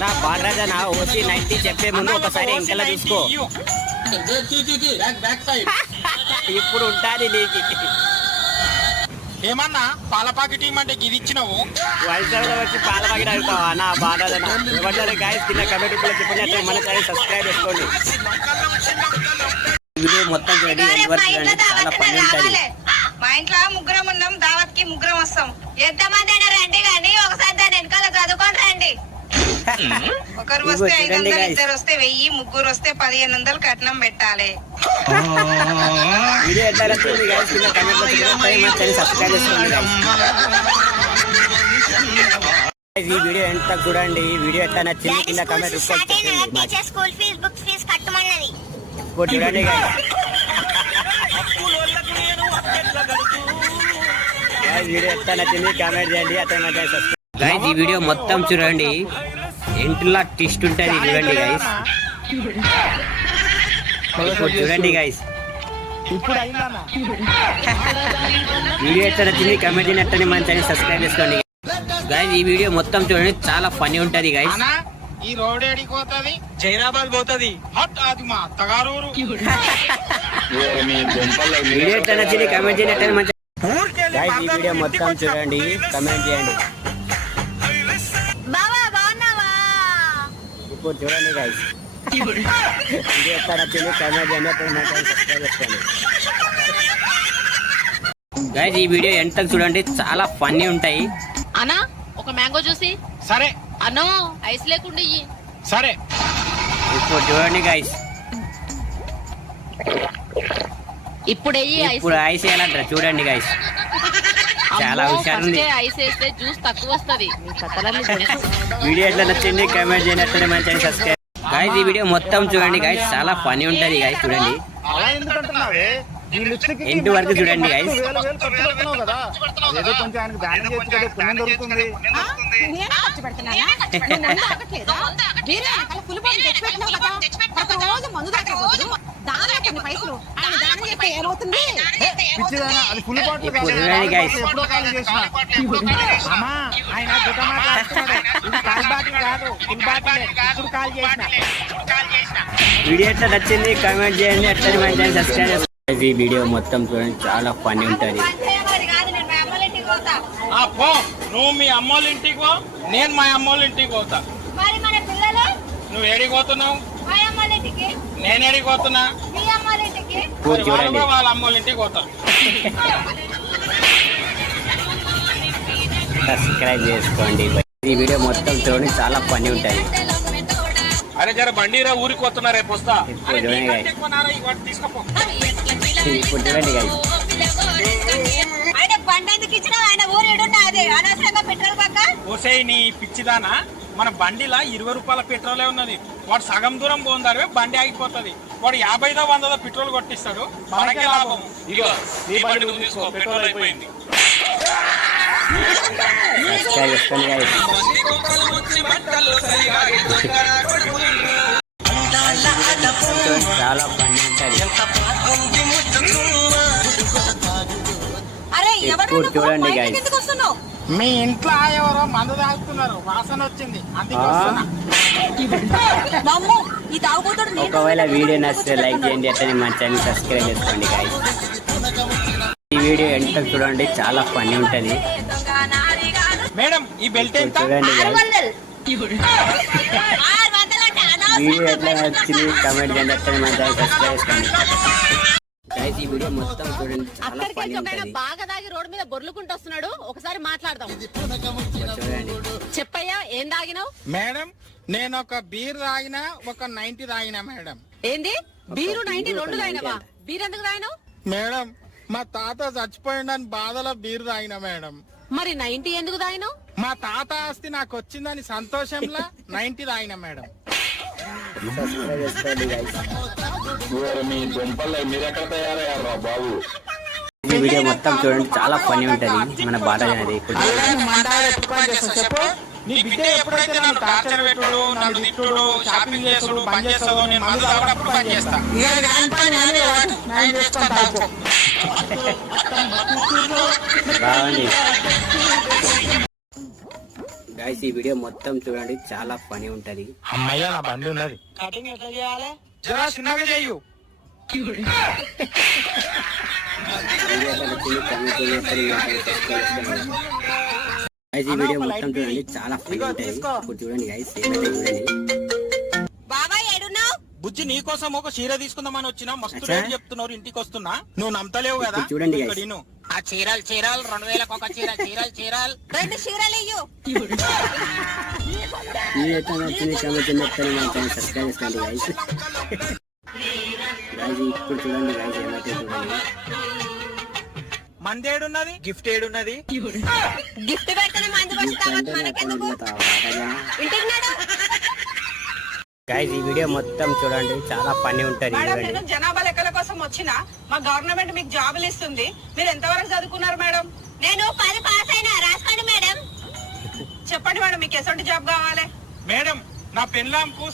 నా బాలరాజా నా ఓసీ 90 చెప్పే ముందు ఒకసారి ఇంకలా చూసుకో. ఇప్పుడు ఉంటాది నీకు. ఏమన్నా పాల పాకెట్ ఇమ్మంటే ఇది ఇచ్చినావు. వయసులో వచ్చి పాల పాకెట్ అవుతావా నా బాలరాజా? ఎవరు గాయస్ కింద కమెంట్ కూడా చెప్పినట్టు మన ఛానల్ సబ్స్క్రైబ్ చేసుకోండి. వీడియో మొత్తం చూడండి, చాలా పని ఉంటుంది. మా ఇంట్లో ముగ్గురం ఉన్నాం, దావత్ కి ముగ్గురం వస్తాం. ఎంతమంది అయినా రండి కానీ ఒకసారి దాని వెనకాల చదువుకొని రండి. ఒకరు వస్తే 500, ఇద్దరు వస్తే 1000, ముగ్గురు వస్తే 1500 కట్నం పెట్టాలి. వీడియో ఎట్లా నచ్చింది గైస్ కింద కమెంట్ లో మన ఛానల్ సబ్స్క్రైబ్ చేసుకోండి. ఈ వీడియో ఎంత చూడండి. ఈ వీడియో ఎట్లా నచ్చింది కింద కమెంట్ చేయండి. స్కూల్ ఫీజు బుక్స్ ఫీజు కట్టమన్నది. ఇప్పుడు చూడండి గైస్, వీడియో ఎట్లా నచ్చింది కామెంట్ చేయండి. అతను గైస్ ఈ వీడియో మొత్తం చూడండి, ఎంట్లా ట్విస్ట్ ఉంటుంది చూడండి గైస్. చూడండి గైస్, వీడియో ఎట్లా నచ్చింది కామెంట్ చేయండి. మన ఛానల్ సబ్స్క్రైబ్ చేసుకోండి గైస్. ఈ వీడియో మొత్తం చూడండి, చాలా ఫన్నీ ఉంటుంది గైస్. ఈ రోడ్ ఏడికి పోతుంది? జైరాబాద్ పోతుంది. అది మా అత్తగారు. వీడియో ఎట్లా నచ్చింది కామెంట్ చేయండి. మన గైస్ ఈ వీడియో మొత్తం చూడండి, కమెంట్ చేయండి. ఇప్పుడు చూడండి గైస్, వీడియో ఎట్లా నచ్చింది కామెంట్ చేయండి. సబ్స్క్రైబ్ చేసుకోండి గైస్. ఈ వీడియో ఎంత చూడండి, చాలా ఫన్నీ ఉంటాయి. అన్నా ఒక మ్యాంగో జ్యూసి. సరే అన్నో ఐస్ లేకుండా ఇయ్యి. సరే ఇప్పుడు చూడండి గైస్, ఇప్పుడు ఐస్ వేయాలంటారు చూడండి గైస్. చాలా హుషారు ఉంది. ఐస్ వేస్తే జ్యూస్ తక్కువ వస్తుంది. వీడియో ఎట్లా నచ్చింది కామెంట్ చేయండి. మన ఛానల్ సబ్స్క్రైబ్ గైస్. ఈ వీడియో మొత్తం చూడండి గైస్, చాలా ఫన్నీ ఉంటది గైస్. చూడండి ఎంటు వరకు చూడండి గైస్. వీడియో ఎట్లా నచ్చింది కామెంట్ చేయండి. అట్లనే మన ఛానల్ సబ్స్క్రైబ్ చేసుకోండి. ఈ వీడియో మొత్తం చూడండి, చాలా ఫన్నీ ఉంటుంది. నువ్వు మీ అమ్మోళ్ళ ఇంటికి పో, నేను మా అమ్మోళ్ళ ఇంటికి పోతా. నువ్వు ఏడికి పోతున్నావు? నేను ఏడికి పోతున్నా? వాళ్ళ అమ్మోళ్ళ ఇంటికి పోతా. సబ్స్క్రైబ్ చేసుకోండి. ఈ వీడియో మొత్తం చూడండి, చాలా ఫన్నీ ఉంటుంది. అరే జర బండిరా, ఊరికి పోతున్నా, రేపు వస్తా. ఇప్పుడు చూడండి గైస్, ఓసే నీ పిచ్చిదానా, మన బండిలా 20 రూపాయల పెట్రోలే ఉన్నది. వాడు సగం దూరం పోందారు, బండి ఆగిపోతుంది. వాడు 50దో 100దో పెట్రోల్ కొట్టిస్తాడు, మనకే లాభం. ఇగో నీ బండి నువ్వు తీసుకో, పెట్రోల్ అయిపోయింది. చాలా ఫన్నీ ఉంటుంది. ఇప్పుడు చూడండి గైస్, మీ ఇంట్లో ఎవరో మందు తాగుతున్నారు, వాసన వచ్చింది. ఒకవేళ వీడియో నచ్చితే లైక్ చేయండి. అట్లనే మన ఛానల్ సబ్స్క్రైబ్ చేసుకోండి గైస్. ఈ వీడియో ఎంత చూడండి, చాలా ఫన్నీ ఉంటుంది. మేడం ఈ బెల్ట్ ఎంత? చూడండి గైస్, వీడియో ఎట్లా నచ్చింది కామెంట్ చేయండి. అట్లనే మన ఛానల్ సబ్స్క్రైబ్ చేసుకోండి గైస్. ఈ వీడియో మొత్తం చూడండి, చాలా ఫన్నీ ఉంటుంది. బాగా దాగి రోడ్డు మీద బొర్లుకుంటూ వస్తున్నాడు, ఒకసారి మాట్లాడదాం. చూడండి చెప్పయ్యా, ఏం తాగినావు? మేడం నేను ఒక బీర్ తాగినా, ఒక 90 తాగినా. మేడం ఏంది బీరు 90 2 తాగినవా? బీర్ ఎందుకు తాగినావు? మేడం మా తాత చచ్చిపోయిండని బాధలో బీర్ తాగినా. మేడం మరి 90 ఎందుకు తాగినావు? మా తాత ఆస్తి నాకు వచ్చిందని సంతోషంలో 90 తాగినా. మేడం సబ్స్క్రైబ్ చేసుకోండి గైస్. ఈ వీడియో మొత్తం చూడండి, చాలా ఫన్నీ ఉంటుంది. మన బాధ అనేది నీ బిడ్డ ఎప్పుడైతే నన్ను టార్చర్ పెట్టుడు, నన్ను తిట్టుడు, షాపింగ్ చేసుడు బంద్ చేస్తాడో, నేను మందు తాగడప్పుడు బంద్ చేస్తా. గైస్ ఈ వీడియో మొత్తం చూడండి, చాలా ఫనీ ఉంటది. అమ్మయ్య నా బండి ఉన్నది. కటింగ్ ఎట్లా చేయాలి? జరా చిన్నగా చెయ్యు. వీడియో నచ్చింది, కామెంట్ చేయండి, గైస్ ఈ వీడియో మొత్తం చూడండి, చాలా ఫనీ ఉంటది. ఇప్పుడు చూడండి గైస్, ఏమైతే చూడండి. బాబాయ్ ఏడున్నావు? బుజ్జి నీ కోసం ఒక చీర తీసుకుందామని వచ్చినా, మస్తు రేటు చెప్తున్నారు, ఇంటికి వస్తున్నా, నువ్వు నమ్మతలేవు కదా. ఇప్పుడు చూడండి ఇక్కడ ఇను. ఆ చీరలు 2000 ఒక చీర, చీరలు 2 చీరలు ఇయ్యు. వీడియో ఎట్లా నచ్చింది, కామెంట్ చేయండి, మన ఛానల్ సబ్స్క్రైబ్ చేసుకోండి గైస్. గైస్ ఇప్పుడు చూడండి గైస్, ఏమైతే చూడండి. మంది ఏడున్నది, గిఫ్ట్ ఏడున్నది. గిఫ్ట్ పెట్టిన మంది వస్తావా మనకెందుకు? ఇంటికి నాడు. గైస్ ఈ వీడియో మొత్తం చూడండి, చాలా ఫన్నీ ఉంటది. మేడం చూడండి నేను జనాభా లెక్కల కోసం వచ్చిన, మా గవర్నమెంట్ మీకు జాబులు ఇస్తుంది. మీరు ఎంతవరకు చదువుకున్నారు మేడం? నేను 10 పాస్ అయినా, రాసుకోండి మేడం. చెప్పండి మేడం, మీకు ఎటువంటి జాబ్ కావాలి? మేడం నా పెళ్ళాంకు